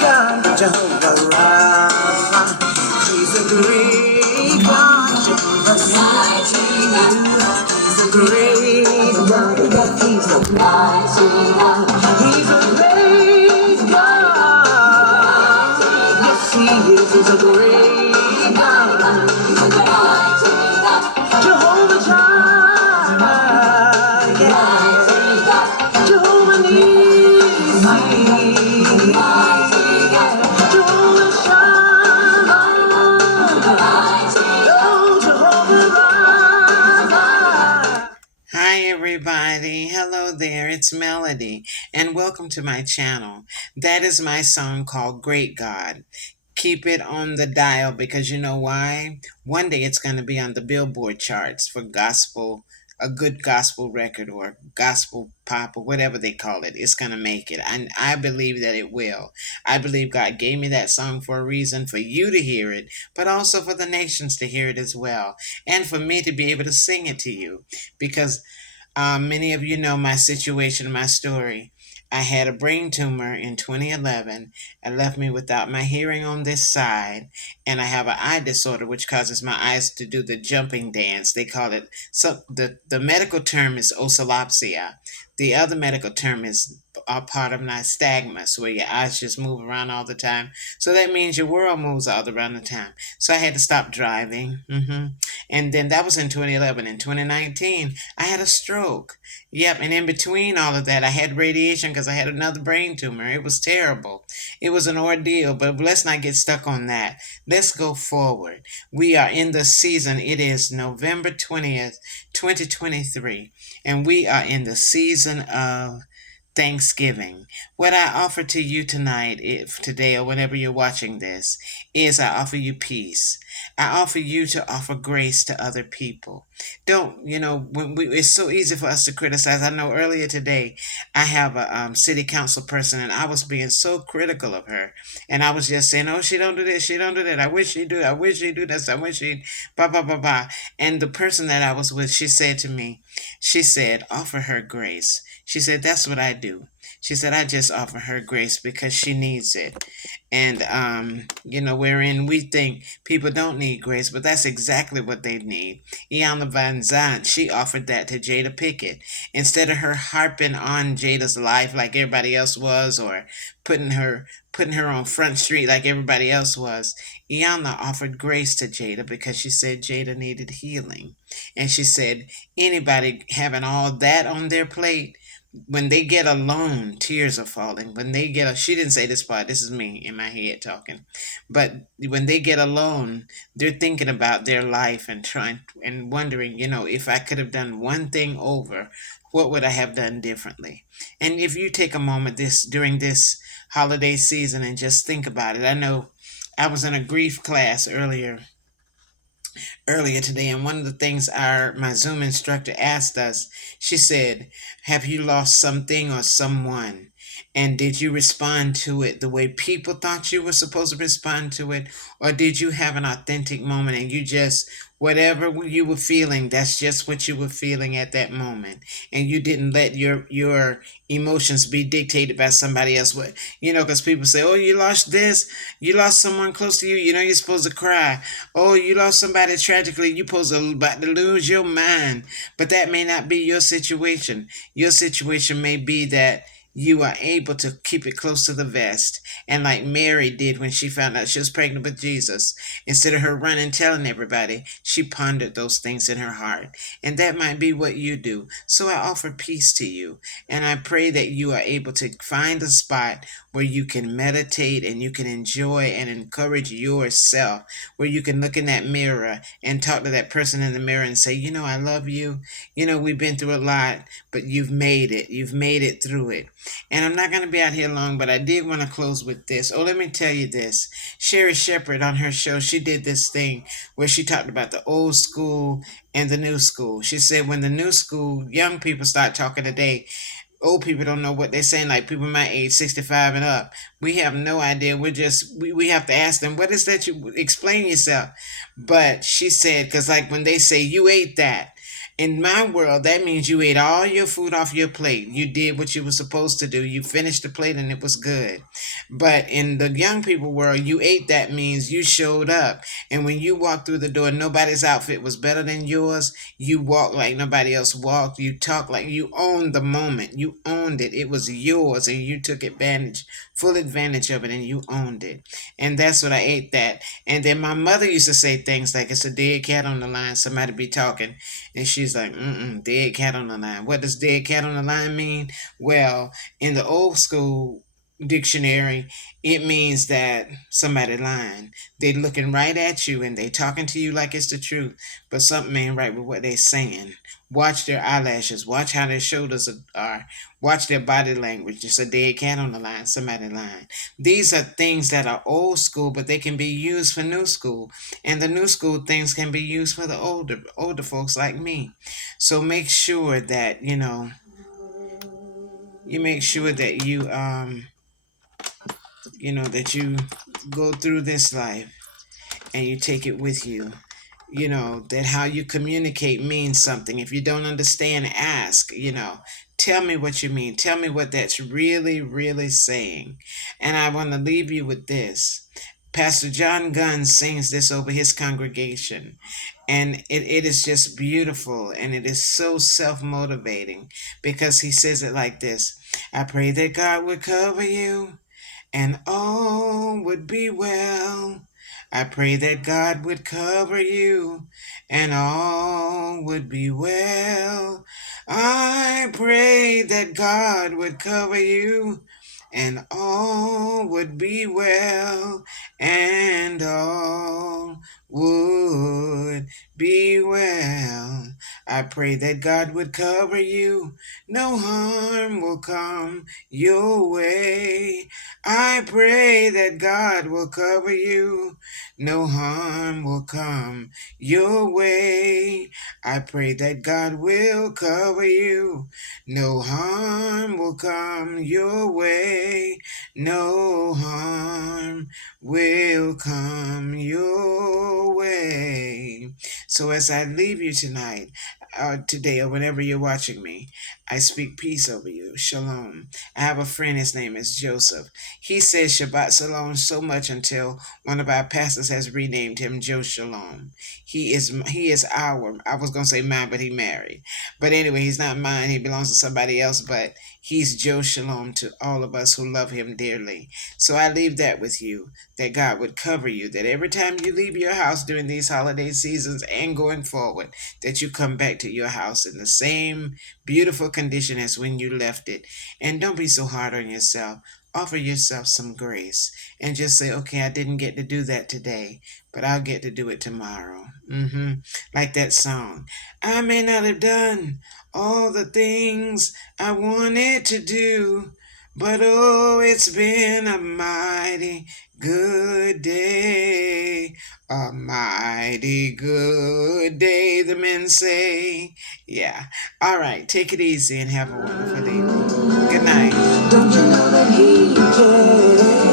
God, Jehovah Rapha. He's a great God, Jehovah Mighty. He's a great God, He's a mighty God. He's a great God. Yes, He is. He's a great God. He's a mighty God. Jehovah Jireh, yeah. Jehovah Nissi, Jehovah Shalom, oh, Jehovah Rapha. Hi everybody, hello there, it's Melody, and welcome to my channel. That is my song called Great God. Keep it on the dial because you know why? One day it's going to be on the Billboard charts for gospel, a good gospel record or gospel pop or whatever they call it. It's going to make it. And I believe that it will. I believe God gave me that song for a reason, for you to hear it, but also for the nations to hear it as well. And for me to be able to sing it to you because many of you know my situation, my story. I had a brain tumor in 2011 and left me without my hearing on this side, and I have an eye disorder which causes my eyes to do the jumping dance. They call it, so the medical term is ocelopsia. The other medical term is a part of nystagmus, where your eyes just move around all the time. So that means your world moves all around the time. So I had to stop driving. And then that was in 2011. In 2019, I had a stroke. Yep, and in between all of that, I had radiation because I had another brain tumor. It was terrible. It was an ordeal, but let's not get stuck on that. Let's go forward. We are in the season. It is November 20th, 2023, and we are in the season of Thanksgiving. What I offer to you tonight, if today or whenever you're watching this, is I offer you peace. I offer you to offer grace to other people. Don't, it's so easy for us to criticize. I know earlier today, I have a city council person and I was being so critical of her. And I was just saying, oh, she don't do this, she don't do that. I wish she'd do that. I wish she'd do this. I wish she'd, blah, blah, blah, blah. And the person that I was with, she said to me, she said, offer her grace. She said, that's what I do. She said, I just offer her grace because she needs it. And, wherein we think people don't need grace, but that's exactly what they need. Iyanla Van Zandt, she offered that to Jada Pickett. Instead of her harping on Jada's life like everybody else was, or putting her on Front Street like everybody else was, Iyanla offered grace to Jada because she said Jada needed healing. And she said, anybody having all that on their plate, when they get alone, tears are falling. When they get she didn't say this part, this is me in my head talking. But when they get alone, they're thinking about their life and trying and wondering, if I could have done one thing over, what would I have done differently? And if you take a moment during this holiday season and just think about it. I know I was in a grief class earlier today, and one of the things my Zoom instructor asked us, she said, have you lost something or someone? And did you respond to it the way people thought you were supposed to respond to it? Or did you have an authentic moment and you just, whatever you were feeling, that's just what you were feeling at that moment? And you didn't let your emotions be dictated by somebody else. Because people say, oh, you lost this, you lost someone close to you, you're supposed to cry. Oh, you lost somebody tragically, you're supposed to about to lose your mind. But that may not be your situation. Your situation may be that you are able to keep it close to the vest. And like Mary did when she found out she was pregnant with Jesus, instead of her running telling everybody, she pondered those things in her heart. And that might be what you do. So I offer peace to you. And I pray that you are able to find a spot where you can meditate and you can enjoy and encourage yourself, where you can look in that mirror and talk to that person in the mirror and say, I love you. We've been through a lot, but you've made it. You've made it through it. And I'm not going to be out here long, but I did want to close with this. Oh, let me tell you this. Sherry Shepherd on her show, she did this thing where she talked about the old school and the new school. She said when the new school, young people start talking today, old people don't know what they're saying, like people my age, 65 and up. We have no idea. We have to ask them, what is that? You explain yourself. But she said, because like when they say, you ate that, In my world, that means you ate all your food off your plate. You did what you were supposed to do. You finished the plate and it was good. But in the young people world, you ate that means you showed up. And when you walked through the door, nobody's outfit was better than yours. You walked like nobody else walked. You talked like you owned the moment. You owned it. It was yours and you took full advantage of it, and you owned it. And that's what I ate that. And then my mother used to say things like, it's a dead cat on the line. Somebody be talking. And she's like, dead cat on the line. What does dead cat on the line mean? Well, in the old school dictionary, it means that somebody lying. They looking right at you and they talking to you like it's the truth, but something ain't right with what they saying. Watch their eyelashes. Watch how their shoulders are. Watch their body language. Just a dead cat on the line. Somebody lying. These are things that are old school, but they can be used for new school. And the new school things can be used for the older folks like me. So make sure that, you make sure that that you go through this life and you take it with you. That how you communicate means something. If you don't understand, ask. Tell me what you mean. Tell me what that's really, really saying. And I want to leave you with this. Pastor John Gunn sings this over his congregation, and it is just beautiful, and it is so self-motivating, because he says it like this: I pray that God would cover you and all would be well. I pray that God would cover you and all would be well. I pray that God would cover you and all would be well, and all would be well. I pray that God would cover you, no harm will come your way. I pray that God will cover you, no harm will come your way. I pray that God will cover you, no harm will come your way. No harm will come your way. So as I leave you tonight, today, or whenever you're watching me, I speak peace over you. Shalom. I have a friend, his name is Joseph. He says Shabbat Shalom so much until one of our pastors has renamed him Joe Shalom. He is our, I was going to say mine, but he married. But anyway, he's not mine. He belongs to somebody else, but he's Joe Shalom to all of us who love him dearly. So I leave that with you, that God would cover you, that every time you leave your house during these holiday seasons and going forward, that you come back to your house in the same beautiful condition as when you left it. And don't be so hard on yourself. Offer yourself some grace and just say, okay, I didn't get to do that today, but I'll get to do it tomorrow. Like that song. I may not have done all the things I wanted to do, but oh, it's been a mighty good day. A mighty good day, the men say. Yeah. All right. Take it easy and have a wonderful evening. Good night. Don't you know that he cares?